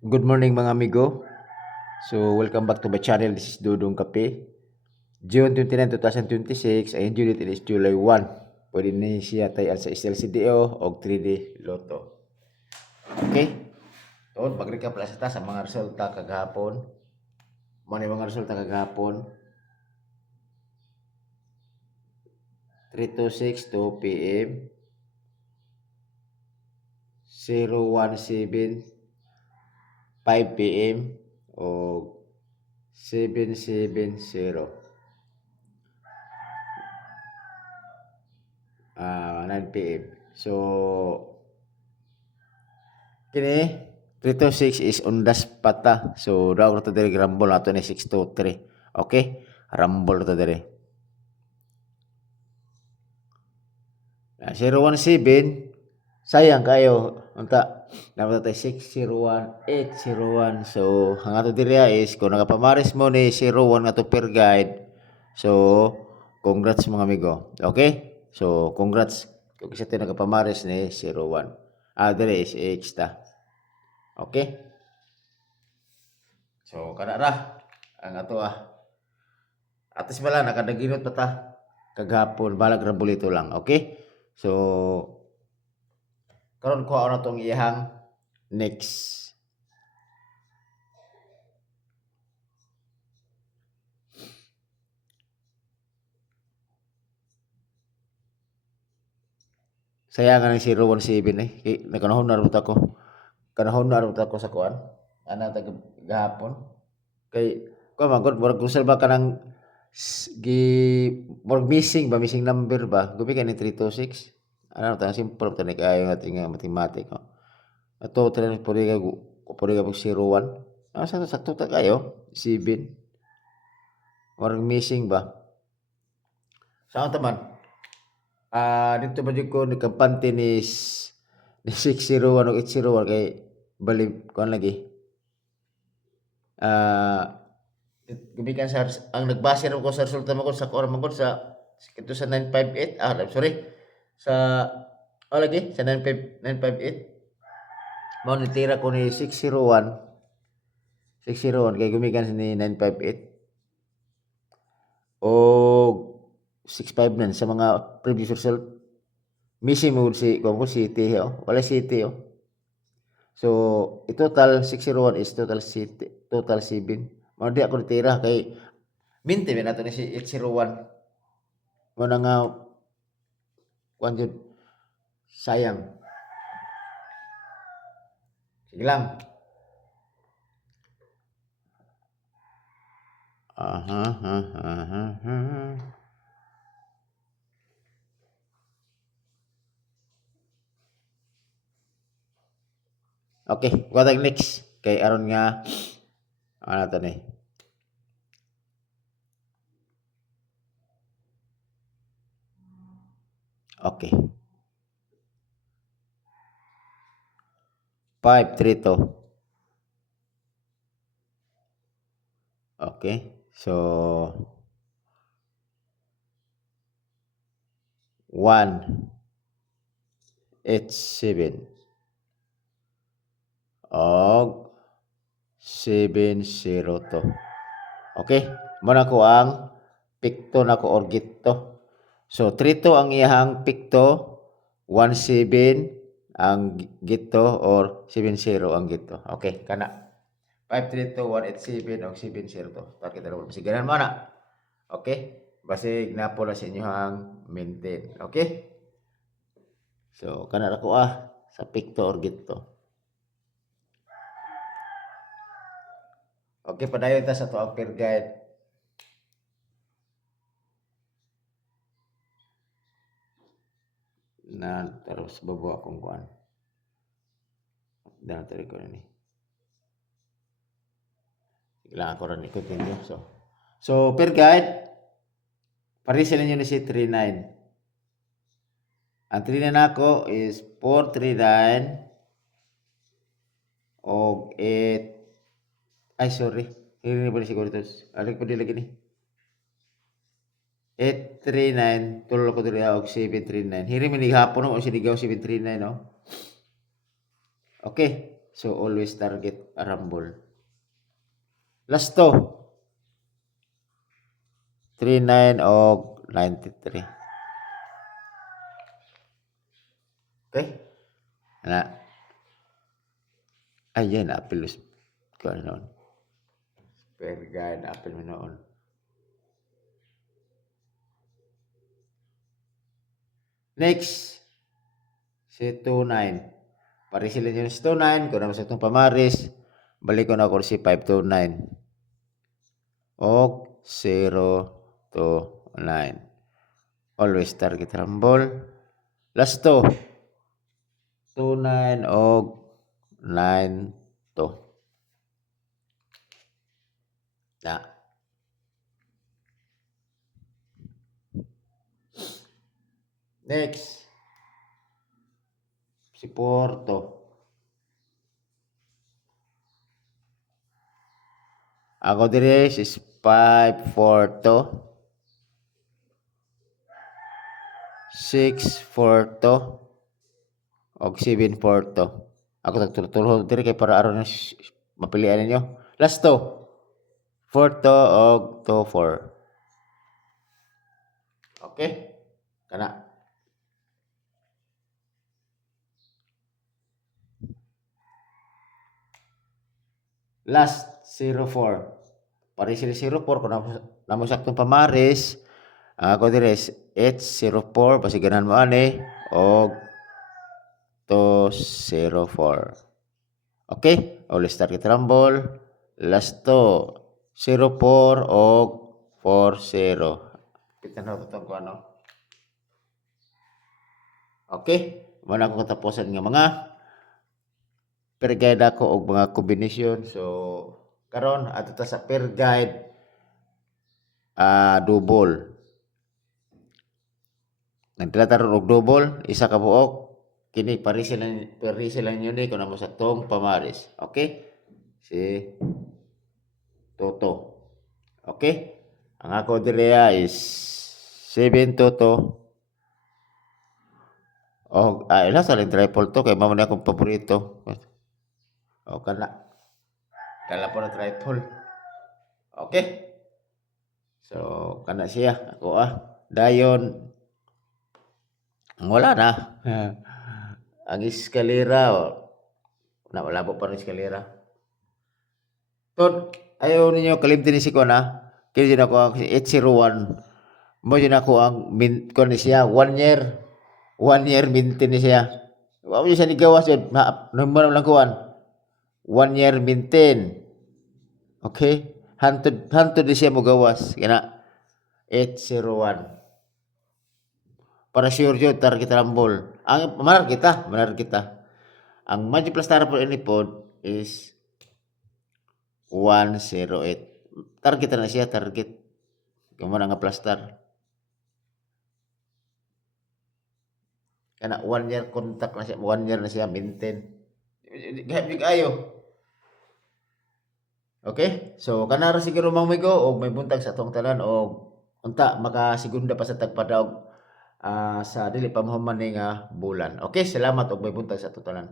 Good morning mga amigo. So, welcome back to my channel. This is Dudong Kape. June 29, 2026. Ang due date is July 1. Pwede na siya tayo sa SLCDO o 3D Lotto. Okay? Toon, mag-recap lang sa mga resulta kagahapon. Mga resulta kagahapon. 3 to 6 2 p.m. 017 5 p.m. o 770 9 p.m. So, kini 3 to 6 is undas pata. So, daw ko to diri rumble ato ni 6 to 3. Okay? Rumble to diri. 017 sayang kayo unta dapat tay 601 801. So, ang ato diri is kung nakapamaris mo ni 01 nga to per guide. So, congrats mga amigo. Okay? So, congrats kung isa tayo nakapamaris ni 01. Diri is H ta. Okay? So, kana ra ang ato atis bala nakadaginot pa ta kagahapon balag ra bulito lang. Okay? So, karon ko na tong iyang next. Sayang nga ng 017 eh. Nakanahon na rin ako. Kanahon na rin ako sa kuan. Ana tag gahapon. Kay ko magod murag kusal ba kanang gi murag missing number ba gubi ka ni 326 ano ta simple ta ni kayo nga tinga mathematics ato tra puri ka puri ka 01 asa sakto ta kayo 7 murag missing ba sa taman dito ba jud ko ni kampante ni 601 o 801 kay bali kuan lagi gibikan sa ang nagbase ra ko sa resulta mo ko sa kuan mo sa ito sa 958 sorry sa lagi sa 958 mao nitira ko ni 601 kay gumikan ni 958 o 659 sa mga previous result missing mo si kung city wala city so total 601 is total city total 7 mao di ako nitira kay minti man nato ni si 801 mo na nga kuan jud sayang sige lang okay kuwatag next kay aron nga ano to ni okay 532 okay so 187 og 702 okay mo na ko ang pikto na ko or gitto so 32 ang iyahang pikto 17 ang gitto or 70 ang gitto okay kana 532 187 og 702 target na mo sigaran mo na okay basig na po na sa inyohang maintain okay so kana ra ko sa pikto or gitto okay padayon ta sa to ang peer guide na terus babo akong kuan dan tari ko ni ilang ako rin i-continue so per guide parisin ninyo ni si 39 ang 39 nako is 439 og 8 ay sorry hindi na pala siguro ito alik pa din lagi ni 839 tulo ko dili og 739 hiri man hapon o sinigaw 739 no okay So always target a rumble. Last to 39 og 93. Okay? Ana. Ayan, apil ko noon. Fair guide, apil mo noon. Next, si 29. Pari sila yun si 29. Kung naman sa itong pamaris, balik ko na ako si 529. Og 0 to 9. Always target rumble. Last to 29 og 9 to. Na. Next, si Porto. Ako dire is 5 4 to 6 4 to og 7 4 to. Ako tagtulog dire kay para aron mapilian ninyo. Last to 4 to og to 4. Okay? Kana. Last 04. Pari sila 04 kung namo saktong pamaris. Ako dire is H04 basi ganahan mo ani og to 04. Okay? Always target rumble. Last to 04 og 40. Kita na ito ko ano. Okay? Muna ako katapusan nga mga per guide ako og mga kombinasyon. So karon ato ta sa per guide double. Nagdala og double, isa ka buok. Kini parisi lang yun kung namo saktong pamaris. Okay? Si Toto. Okay? Ang ako dire is 7 Toto. Oh, ila sa triple to kay mamo na akong paborito. O kana. Dala po na triple. Okay? So, kana siya. Ako dayon. Wala na. Ang eskalera. Wala po pa rin eskalera. Tod, ayaw ninyo kalimtin si ko na. Kaya dyan ako ang 801. Mo dyan ako ang kon siya. 1 year. 1 year maintain siya. Wala mo siya nigawas yun. Naman lang kuhan. 1 year maintain. Okay? Hantod di siya mo gawas. Kaya 801. Para sure yun, target rumble. Ang manar kita. Ang Magic Plus Star po ini po is 108. Target na siya, target. Kung mo nga plus star. Kaya 1 year contact na siya, 1 year na siya maintain. Gahap yung ayo. Okay? So, kanara siguro mamigo o may buntag sa atong tanan o unta makasigunda pa sa tagpadaog sa dili pa mahuman nga bulan. Okay, salamat og may buntag sa atong tanan.